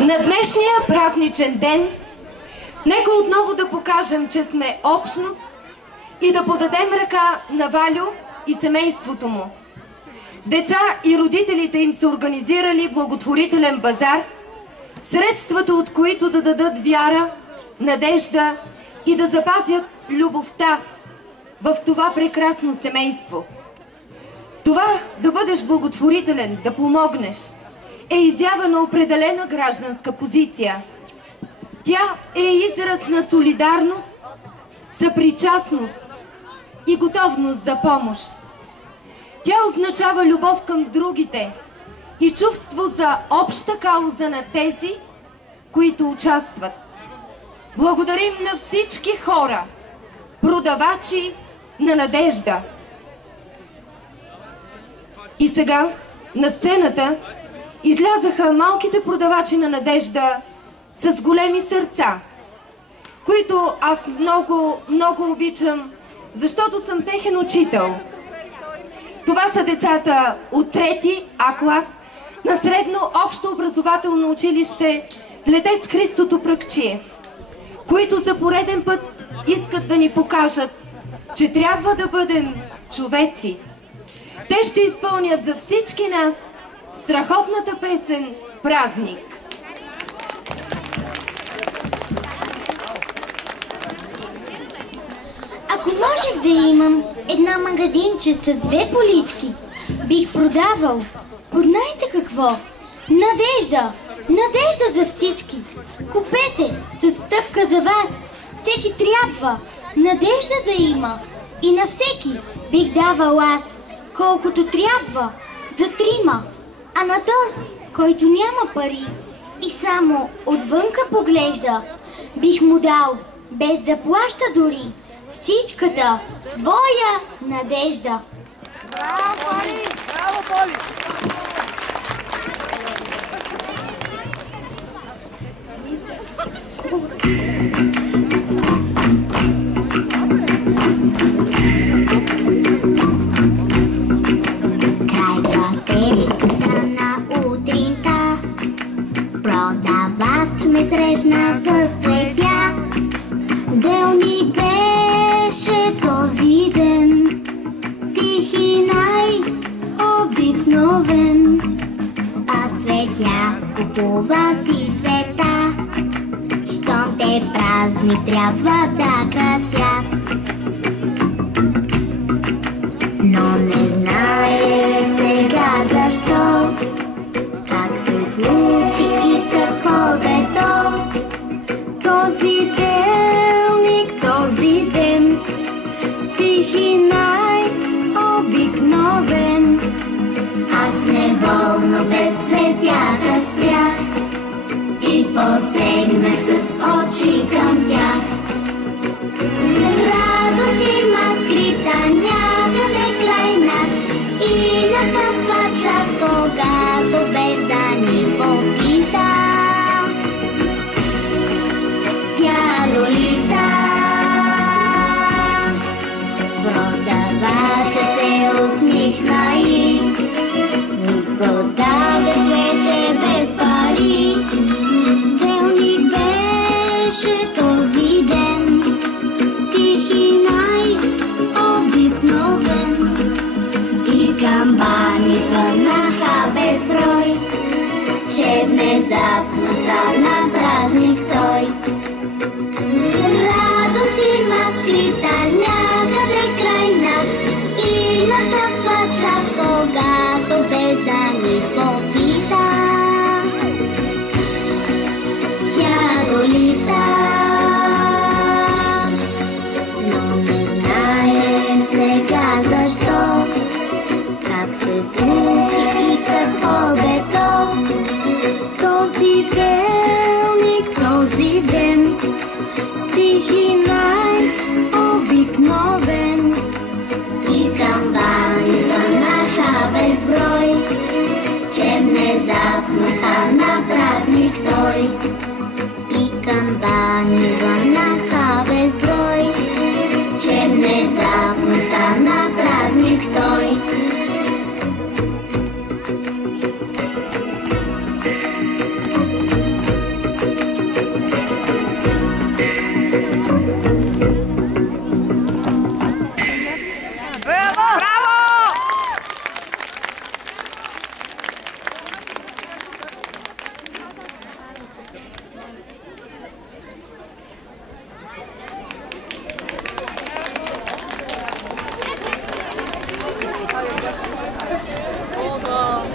На днешния празничен ден нека отново да покажем, че сме общност и да подадем ръка на Валю и семейството му. Деца и родителите им са организирали благотворителен базар, средствата от които да дадат вяра, надежда и да запазят любовта в това прекрасно семейство. Това да бъдеш благотворителен, да помогнеш, е изява на определена гражданска позиция. Тя е израз на солидарност, съпричастност и готовност за помощ. Тя означава любов към другите и чувство за обща кауза на тези, които участват. Благодарим на всички хора, продавачи на надежда. И сега на сцената излязаха малките продавачи на надежда с големи сърца, които аз много обичам, защото съм техен учител. Това са децата от 3 А клас на средно общо образователно училище Летец Христо Топракчиев, които за пореден път искат да ни покажат, че трябва да бъдем човеци. Те ще изпълнят за всички нас страхотната песен «Празник». Ако можех да имам една магазинче с 2 полички, бих продавал. Познайте какво? Надежда! Надежда за всички! Купете! Стъпка за вас! Всеки трябва! Надежда да има! И на всеки бих давал аз, колкото трябва, за 3, а на този, който няма пари и само отвънка поглежда, бих му дал, без да плаща дори, всичката своя надежда. Браво, Поли! Браво, Поли! Край пътеката на утринта продавач ме срещна с цветя. Делник беше този ден, тих и най-обикновен, а цветя купува си света. Щом те празни трябва да красят, но не знае сега защо, как се случи и какво бе то. Този делник, този ден, тих и най-обикновен, аз неволно без светята спрях и посегнах с очи към тях. Радост има скрита някъде край нас и настъпва час, когато без да ни попита, тя долита. Продавачът се усмихна и ми подаде цвете без пари. Делник беше този ден, тих и най-обикновен, и камбани звънаха безброй, че внезапно стана празник той. Радост има скрита